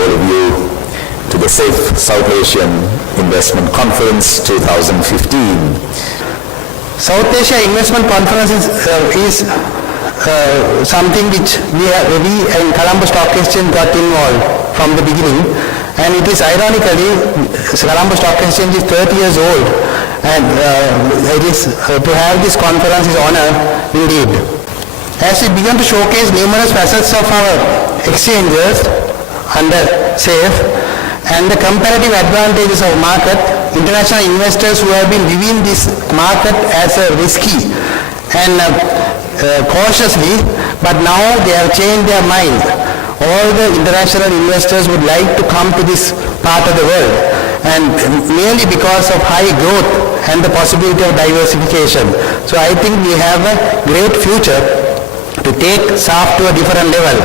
all of you to the SAIC South Asian Investment Conference 2015. South Asia Investment Conference is something which we in Colombo Stock Exchange got involved from the beginning, and it is ironically Colombo Stock Exchange is 30 years old, and it is to have this conference is honor indeed. As we began to showcase numerous facets of our exchanges under SAFE and the comparative advantages of market, international investors who have been viewing this market as a risky and cautiously, but now they have changed their mind. All the international investors would like to come to this part of the world, and merely because of high growth and the possibility of diversification. So I think we have a great future to take SAF to a different level.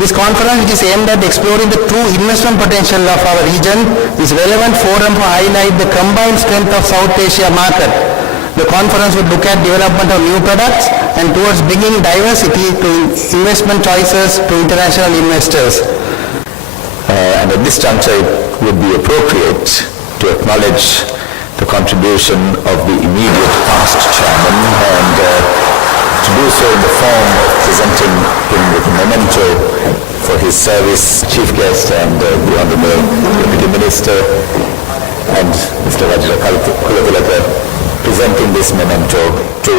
This conference, which is aimed at exploring the true investment potential of our region, is a relevant forum to highlight the combined strength of South Asia market. The conference would look at development of new products and towards bringing diversity to investment choices to international investors. And at this juncture, it would be appropriate to acknowledge the contribution of the immediate past chairman, and to do so in the form of presenting him with a memento for his service, chief guest and the Honorable Deputy Minister, and Mr. Vajira Kulatilaka presenting this memento to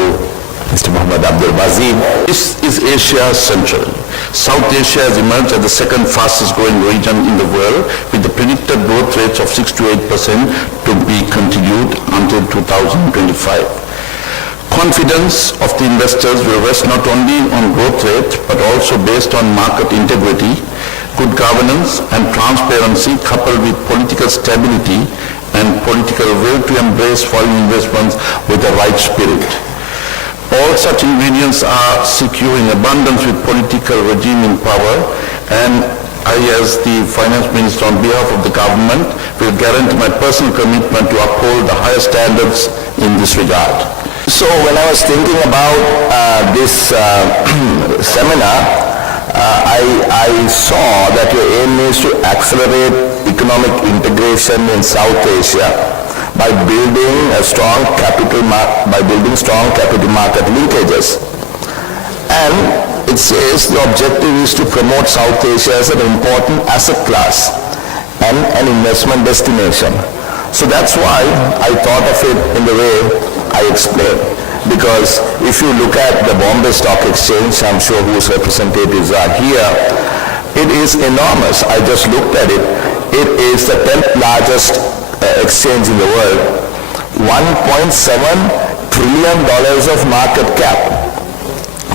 Mr. Abdul Mazid. This is Asia Central. South Asia has emerged as the second fastest growing region in the world, with the predicted growth rates of 6 to 8% to be continued until 2025. Confidence of the investors will rest not only on growth rate but also based on market integrity, good governance and transparency, coupled with political stability and political will to embrace foreign investments with the right spirit. All such ingredients are secure in abundance with political regime in power, and I, as the Finance Minister on behalf of the government, will guarantee my personal commitment to uphold the highest standards in this regard. So when I was thinking about this seminar, I saw that your aim is to accelerate economic integration in South Asia by building strong capital market linkages. And it says the objective is to promote South Asia as an important asset class and an investment destination. So that's why I thought of it in the way I explained. Because if you look at the Bombay Stock Exchange, I'm sure whose representatives are here, it is enormous. I just looked at it. It is the 10th largest exchange in the world, $1.7 trillion of market cap.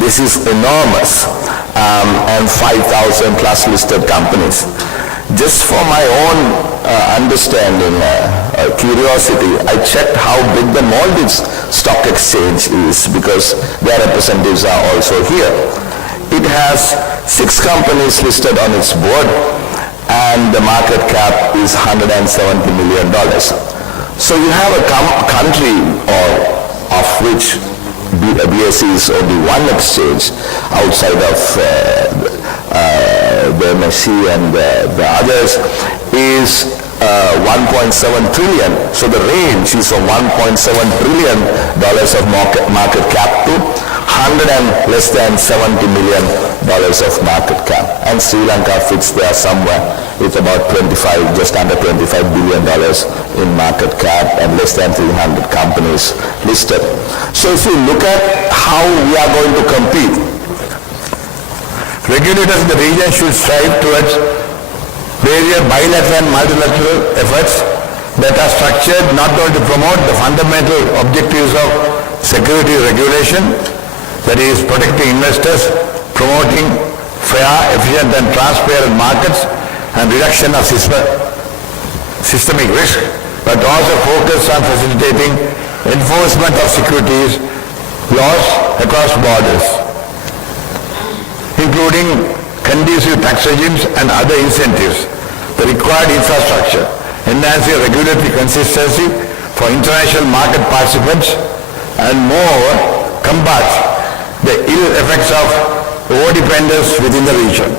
This is enormous, and 5,000 plus listed companies. Just for my own understanding, curiosity, I checked how big the Maldives Stock Exchange is, because their representatives are also here. It has 6 companies listed on its board, and the market cap is $170 million. So you have a country of which BSE is only one exchange outside of the MSC and the others, is 1.7 trillion. So the range is from $1.7 trillion of market cap to less than $70 million of market cap. And Sri Lanka fits there somewhere with about just under $25 billion in market cap and less than 300 companies listed. So if you look at how we are going to compete, regulators in the region should strive towards various bilateral and multilateral efforts that are structured not only to promote the fundamental objectives of security regulation, that is protecting investors, promoting fair, efficient and transparent markets and reduction of systemic risk, but also focus on facilitating enforcement of securities laws across borders, including conducive tax regimes and other incentives, the required infrastructure, enhancing regulatory consistency for international market participants, and moreover, combat the ill effects of overdependence within the region.